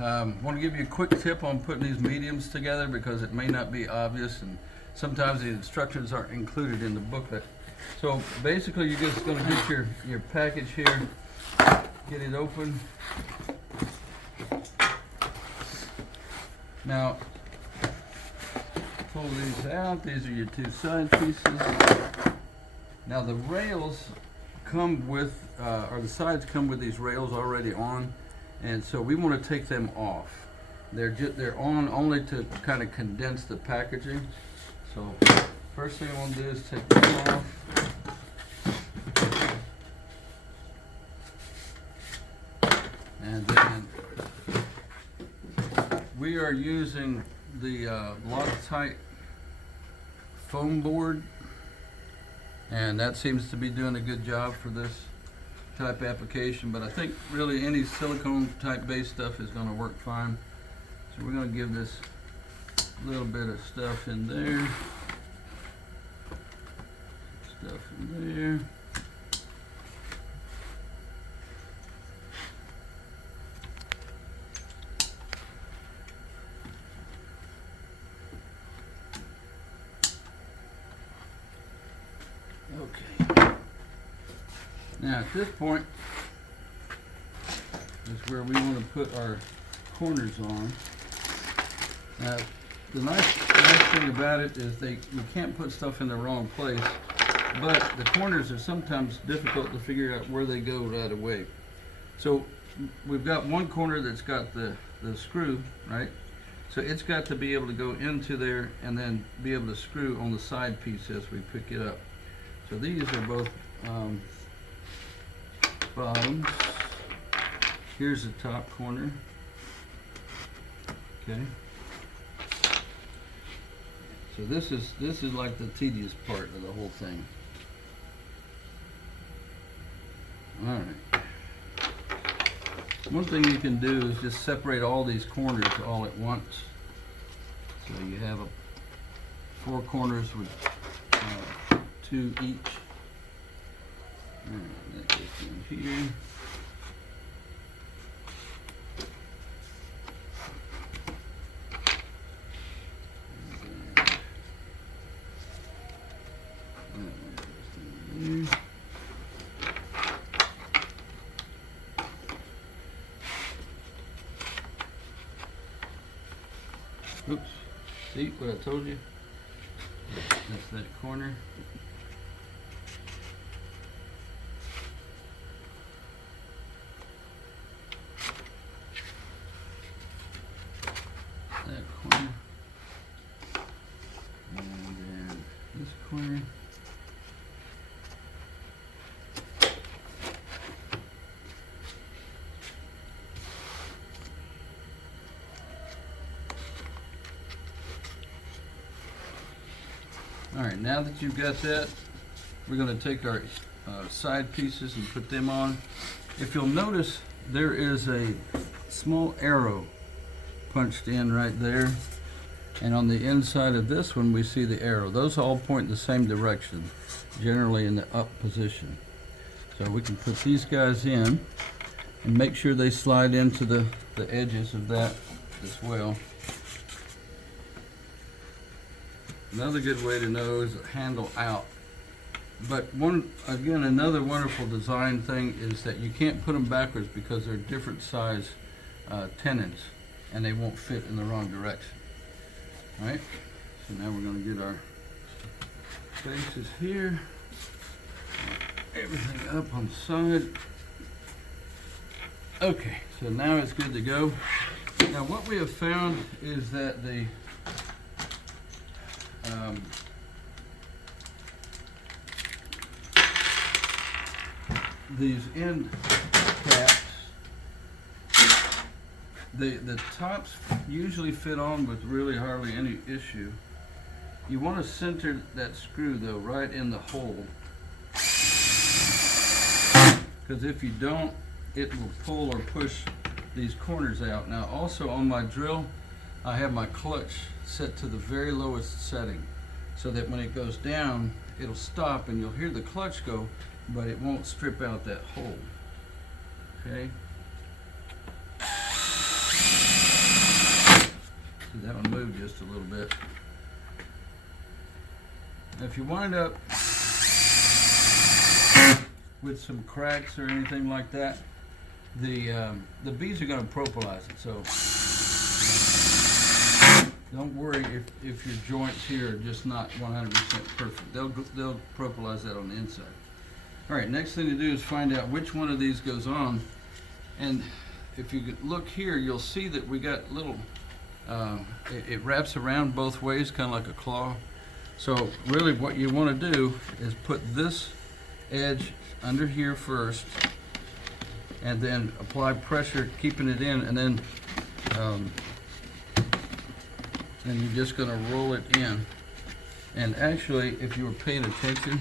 Want to give you a quick tip on putting these mediums together because it may not be obvious, and sometimes the instructions aren't included in the booklet. So basically you're just going to get your package here, get it open. Now pull these out. These are your two side pieces. Now the rails come with, or the sides come with these rails already on. And so we want to take them off. They're on only to kind of condense the packaging. So first thing I want to do is take them off. And then we are using the Loctite foam board, and that seems to be doing a good job for this type application, but I think really any silicone type based stuff is going to work fine. So we're going to give this a little bit of stuff in there, stuff in there. Okay. Now at this point is where we want to put our corners on. Now the nice thing about it is you can't put stuff in the wrong place, but the corners are sometimes difficult to figure out where they go right away. So we've got one corner that's got the screw, right? So it's got to be able to go into there and then be able to screw on the side piece as we pick it up. So these are both bottoms. Here's the top corner. Okay. So this is like the tedious part of the whole thing. All right. One thing you can do is just separate all these corners all at once. So you have 4 corners with 2 each. That goes in here. Oops, see what I told you? That's that corner. That corner. And then this corner. Alright, now that you've got that, we're going to take our side pieces and put them on. If you'll notice, there is a small arrow punched in right there, and on the inside of this one we see the arrow. Those all point in the same direction, generally in the up position. So we can put these guys in and make sure they slide into the edges of that as well. Another good way to know is the handle out. But another wonderful design thing is that you can't put them backwards because they're different size tenons and they won't fit in the wrong direction. All right, so now we're going to get our faces here. Everything up on the side. Okay, so now it's good to go. Now what we have found is that these end caps, the tops usually fit on with really hardly any issue. You want to center that screw though right in the hole, because if you don't, it will pull or push these corners out. Now also on my drill, I have my clutch set to the very lowest setting so that when it goes down, it'll stop and you'll hear the clutch go, but it won't strip out that hole. Okay. That one moved just a little bit. Now, if you wind up with some cracks or anything like that, the bees are going to propolize it. So don't worry if your joints here are just not 100% perfect. They'll propolize that on the inside. All right, next thing to do is find out which one of these goes on. And if you look here, you'll see that we got little, it wraps around both ways, kind of like a claw. So really what you want to do is put this edge under here first, and then apply pressure, keeping it in, and then you're just going to roll it in. And actually, if you were paying attention,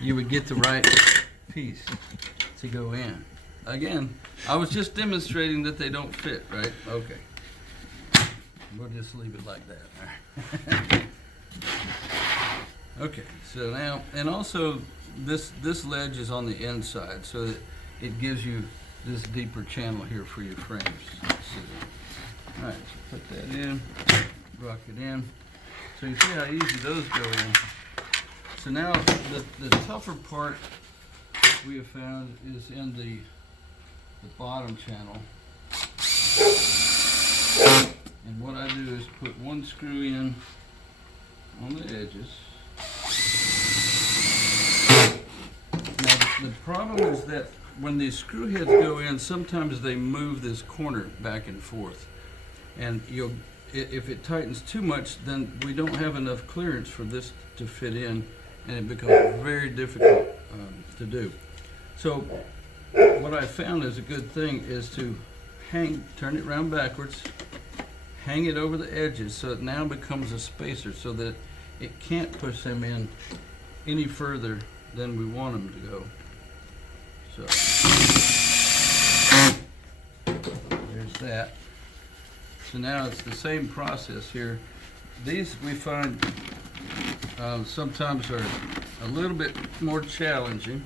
you would get the right piece to go in. Again, I was just demonstrating that they don't fit, right? Okay. We'll just leave it like that. Okay, so now, and also this ledge is on the inside, so that it gives you this deeper channel here for your frames. All right, so put that in, rock it in. So you see how easy those go in. So now the tougher part we have found is in the bottom channel. And what I do is put one screw in on the edges. Now the problem is that when these screw heads go in, sometimes they move this corner back and forth. And if it tightens too much, then we don't have enough clearance for this to fit in, and it becomes very difficult to do. So what I found is a good thing is to turn it around backwards, hang it over the edges so it now becomes a spacer, so that it can't push them in any further than we want them to go. So there's that. So now it's the same process here. These we find sometimes are a little bit more challenging.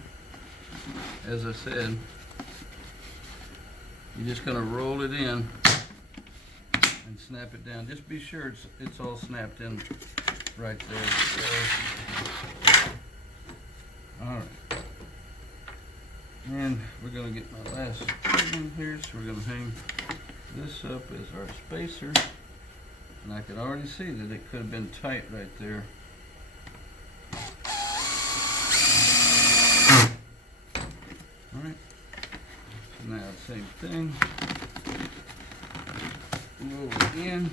As I said, you're just going to roll it in and snap it down. Just be sure it's all snapped in right there. All right. And we're going to get my last one here, so we're going to hang this up as our spacer. And I can already see that it could have been tight right there. Alright, so now same thing, roll it in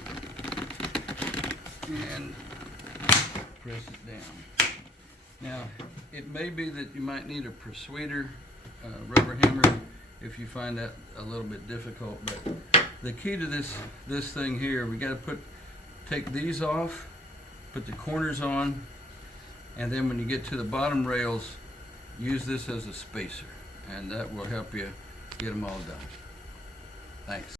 and press it down. Now, it may be that you might need a persuader rubber hammer if you find that a little bit difficult, but the key to this thing here, we got to take these off, put the corners on, and then when you get to the bottom rails, use this as a spacer. And that will help you get them all done. Thanks.